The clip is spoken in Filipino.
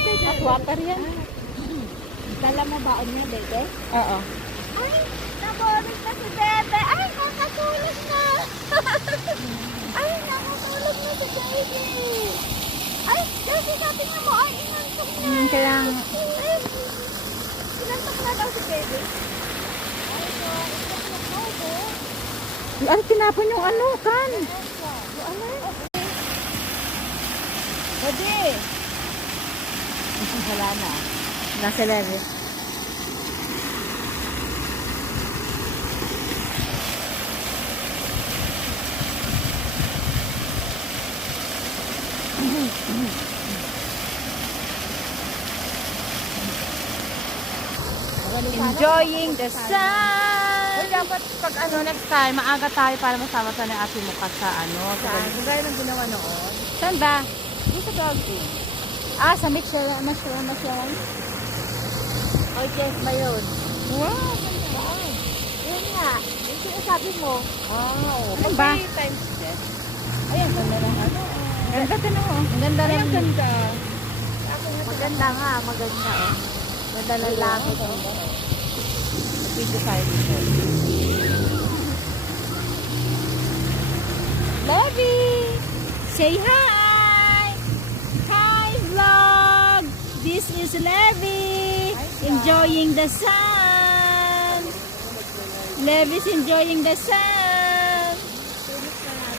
Aquaper yan. Dala mo baon niya, Bebe? Oo. Ay, naboring na si Bebe. Ay, nakatulog na. Ay, nakatulog na si Bebe. Ay, kasi sabi niya mo, ay, inantok na. Kaya, Ay, inantok na daw si Bebe. Ay, so, inantok na ako. ay, tinapon yung ano, kan. Ano? Bebe. Wala na. Nasa level. Enjoying the sun. Uy, dapat Pag ano, next time, maaga tayo para masama sa ng ating mukha sa ano. saan? Kung gaya ng ginawa noon. Saan ba? Doon sa doggy. Ah, sa Michelin. Michelin. O, yes ba yun? Wow. Yun nga. Yung sinasabi mo. Wow. Ano ba? Times set. Ayan, ganda lang. Ano? Ganda din ako. Ang ganda Ay, lang. ang ganda. Maganda nga, maganda. Oh. Ganda ng langit. Video tayo dito. Levy! Say hi! Hi, vlog! This is Levy! Enjoying the sun! Levy's enjoying the sun!